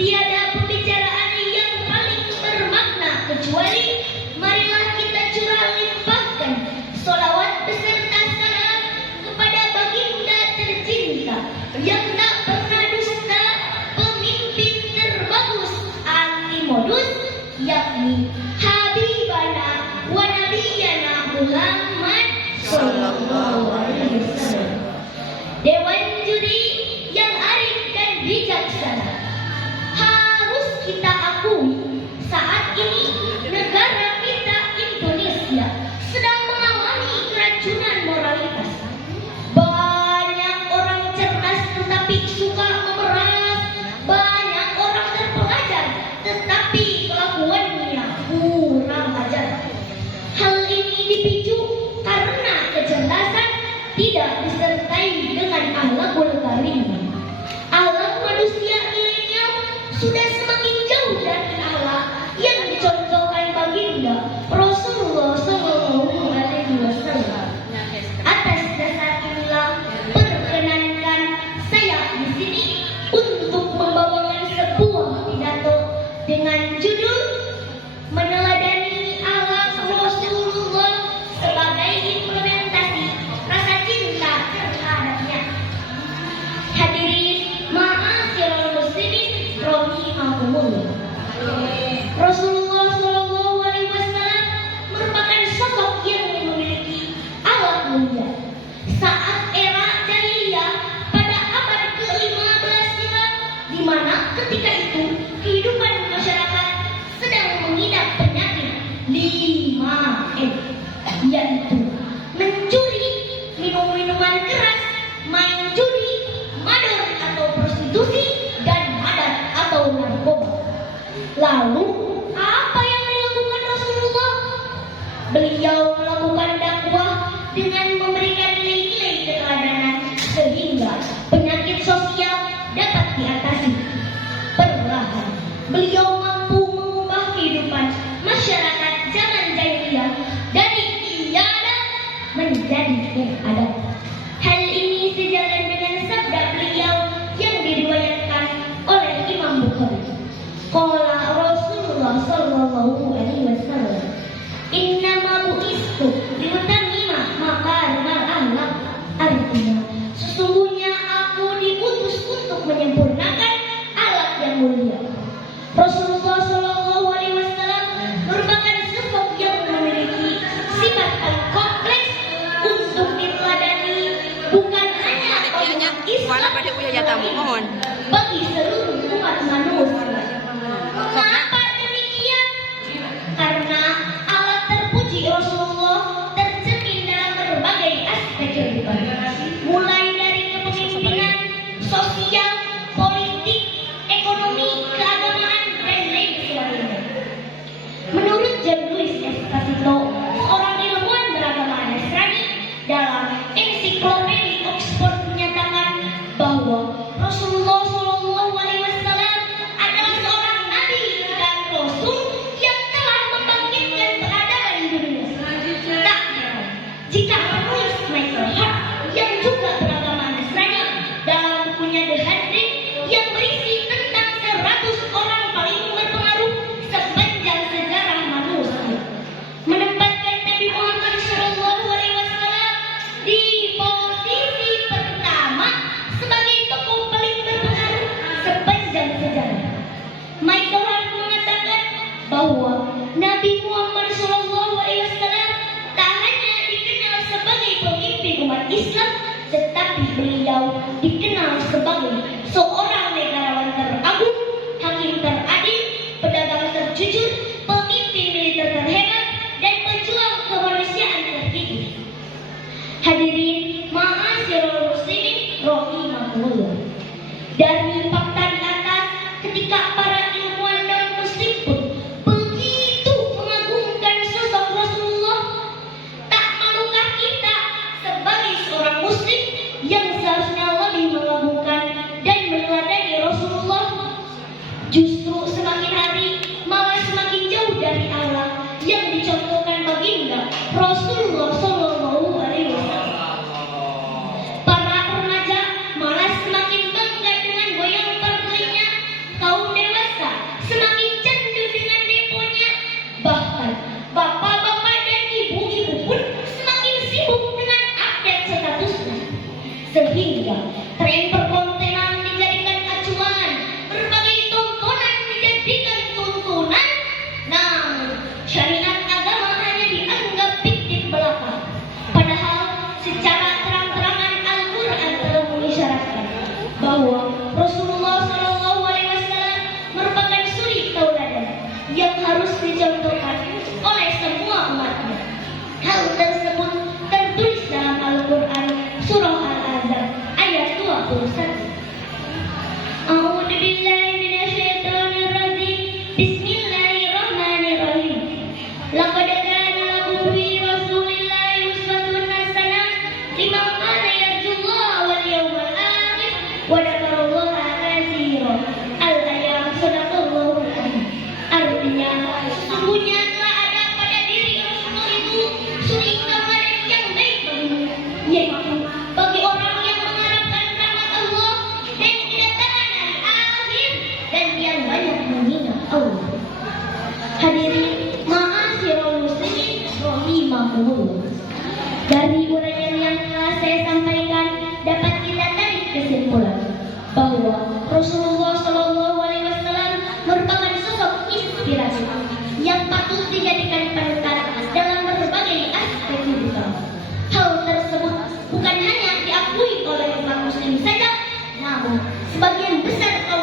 Tiada pembicaraan yang paling bermakna kecuali marilah kita curah limpahkan sholawat beserta salam kepada baginda tercinta yang tak pernah dusta, pemimpin terbagus anti modus, yakni Habibana wa Nabiyana Muhammad Sallallahu Alaihi Wasallam. Dewan juri yang arif dan bijaksana, harus kita akui saat ini negara kita Indonesia sedang mengalami keracunan moralitas. Banyak orang cerdas tetapi suka memeras, banyak orang terpelajar tetapi kelakuannya kurang ajar. Hal ini dipicu karena kecerdasan tidak disertai dengan akhlakul karimah. Akhlak manusia milenial sudah semakin jauh dari akhlak yang dicontohkan baginda Rasulullah Sallallahu Alaihi Wasallam. Atas dasar inilah perkenankan saya di sini untuk membawakan sebuah pidato dengan judul Meneladani Akhlak Rasulullah sebagai implementasi rasa cinta terhadapnya. Hadirin ma'asyiral muslimin rahimakumullah. Rasulullah Shallallahu Alaihi Wasallam merupakan sosok yang memiliki akhlak mulia. Saat era jahiliyah pada abad ke-15 silam, di mana ketika itu kehidupan masyarakat sedang mengidap penyakit 5M, yaitu mencuri, minum minuman keras, main judi, mador atau prostitusi, dan madat atau narkoba. Lalu apa yang dilakukan Rasulullah? Beliau melakukan dakwah dengan memberikan nilai-nilai keteladanan sehingga penyakit sosial dapat diatasi. Perlahan beliau mampu mengubah kehidupan masyarakat zaman jahiliyah dari ibadah menjadi beradab. Hal ini sejalan dengan sabda beliau yang diriwayatkan oleh Imam Bukhari. Qala Rasulullah Sallallahu Alaihi Wasallam, Innama bu'istu liutammima makarimal akhlaq. Artinya, sesungguhnya aku diutus untuk menyempurnakan akhlak yang mulia. Rasulullah Sallallahu Alaihi Wasallam merupakan sosok yang memiliki sifat paling kompleks untuk diteladani, bukan hanya umat Islam, bagi seluruh umat manusia. Mengapa demikian? Karena Hadirin ma'asyiral muslimin rahimakumullah. Dari uraian yang telah saya sampaikan dapat kita tarik kesimpulan bahwa Rasulullah Shallallahu Alaihi Wasallam merupakan sosok inspirasi yang patut dijadikan panutan dalam berbagai aspek kehidupan. Hal tersebut bukan hanya diakui oleh umat muslim saja, namun sebagian besar kaum